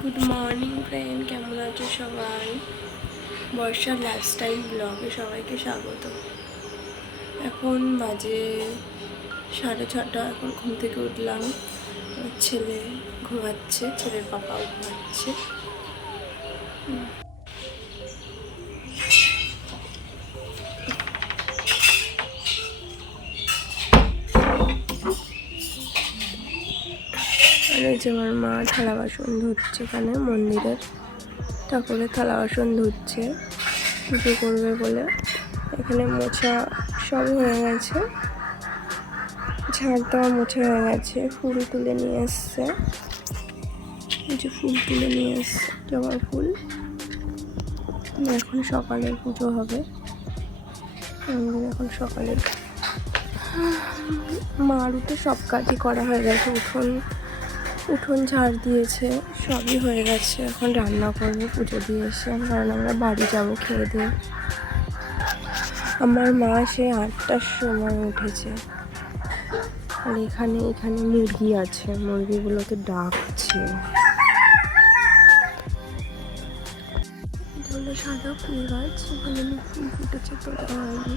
Good morning friend কেমন আছো সবাই? বর্ষার লাইফস্টাইল ব্লগে সবাইকে স্বাগত। এখন বাজে সাড়ে ছটা, এখন ঘুম থেকে উঠলাম। ছেলে ঘুমাচ্ছে, ছেলের পাপাও ঘুমাচ্ছে। যে আমার মা, থালা বাসন ধুচ্ছে এখানে মন্দিরের। ঠাকুরের থালা বাসন ধুচ্ছে, পুজো করবে বলে। এখানে মোছা সব হয়ে গেছে। ঝাড় দেওয়া মোছা হয়ে গেছে, ফুল তুলে নিয়ে এসছে। যে ফুল তুলে নিয়ে এসছে, জবা ফুল। এখন সকালের পুজো হবে। এখন সকালে মারও তো সব কাজই করা হয়ে গেছে। উঠোন উঠোন ঝাড় দিয়েছে, সবই হয়ে গেছে। এখন রান্না করব, পুজো দিয়ে এসে, কারণ আমরা বাড়ি যাব খেয়ে দিয়ে। আমার মা সে আটটার সময় উঠেছে। আর এখানে এখানে মুরগি আছে, মুরগিগুলোকে ডাকছে। সাদা ফুল গাছ, এখানে ফুল ফুটেছে তো হয়নি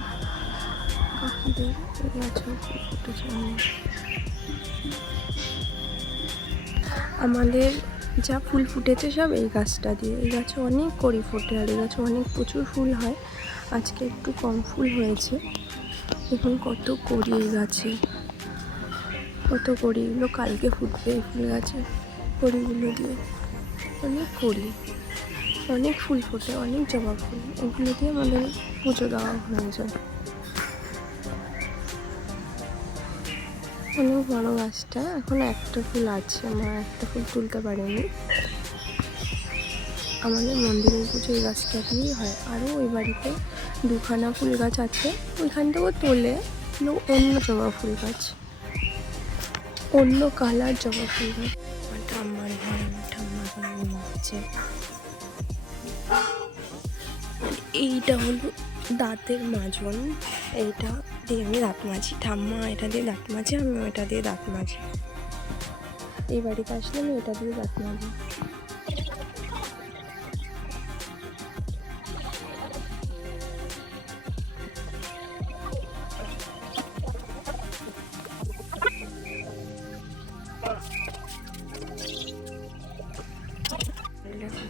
ফুল ফুটেছে অনেক। আমাদের যা ফুল ফুটেছে সব এই গাছটা দিয়ে। এই গাছে অনেক কড়ি ফোটে আর এই গাছে অনেক প্রচুর ফুল হয়। আজকে একটু কম ফুল হয়েছে। দেখুন কত কড়ি এই গাছে। কত কড়ি এগুলো কালকে ফুটবে এই ফুল গাছে। কড়িগুলো দিয়ে অনেক কড়ি। অনেক ফুল ফোটে, অনেক জবা ফুল। এগুলো দিয়ে আমাদের পুজো দেওয়া হয়ে যায়। অনেক বড় গাছটা, এখন একটা ফুল আছে, আমার একটা ফুল তুলতে পারিনি। আমাদের মন্দিরের পুজো এই গাছটা দিয়েই হয়। আরও ওই বাড়িতে দুখানা ফুল গাছ আছে, ওইখান থেকেও তোলে অন্য জবা ফুল গাছ। অন্য কালার জবা ফুল গাছ। এইটা হলো দাঁতের মাজন এইটা দিয়ে আমি দাঁত মাজি। ঠাম্মা, এটা দিয়ে দাঁত মাজি, আমি এটা দিয়ে দাঁত মাজি। এই বাড়িতে আসলে আমি এটা দিয়ে দাঁত মাজি।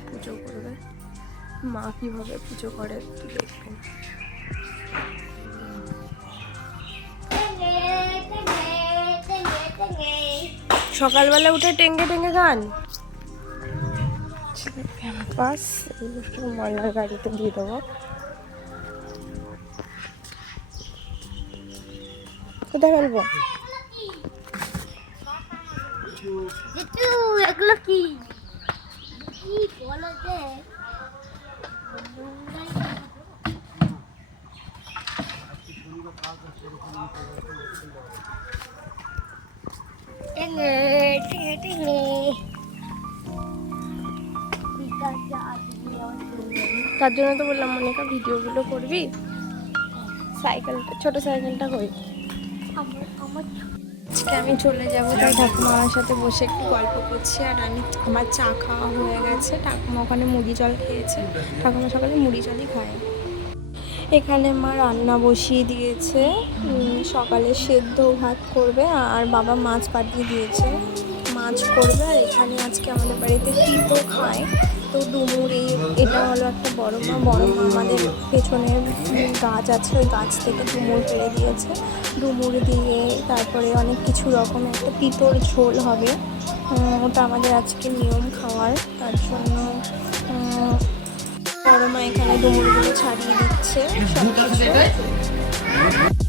পুজো করবে? মা কীভাবে পুজো করে দেখবেন। সকালবেলা উঠে টেঙ্গে টেঙ্গে গান? ক্যাম্পাস এগুলো ময়লার গাড়িতে দিয়ে দেবো। কোথায় ফেলব? এগুলো কি বলো যে টেঙ্গে টেঙ্গে টেঙ্গে ঠিক আছে আজকে আমার চলে তার জন্য তো বললাম মনে মনিকা, ভিডিওগুলো করবি? সাইকেলটা, ছোট সাইকেলটা আজকে আমি চলে যাব, তাই ঠাকুমার সাথে বসে একটু গল্প করছি, আর আমি আমার চা খাওয়া হয়ে গেছে। ঠাকুমা ওখানে মুড়ি জল খেয়েছে। ঠাকুমা সকালে মুড়ি জলই খায়। এখানে মা রান্না বসিয়ে দিয়েছে। সকালে সেদ্ধ ভাত করবে আর বাবা মাছ পাঠিয়ে দিয়েছে। মাছ করবে আর এখানে আজকে আমাদের বাড়িতে তিতো খায়। তো ডুমুর এই, এটা হলো একটা বড় মা। বড় মা আমাদের পেছনে গাছ আছে, ওই গাছ থেকে ডুমুর পেড়ে দিয়েছে। ডুমুর দিয়ে তারপরে অনেক কিছু রকম একটা তিতোর ঝোল হবে। ওটা আমাদের আজকে নিয়ম খাওয়ার। তার জন্য ডুমুরগুলো ছাড়িয়ে দিচ্ছে। সব কিছু।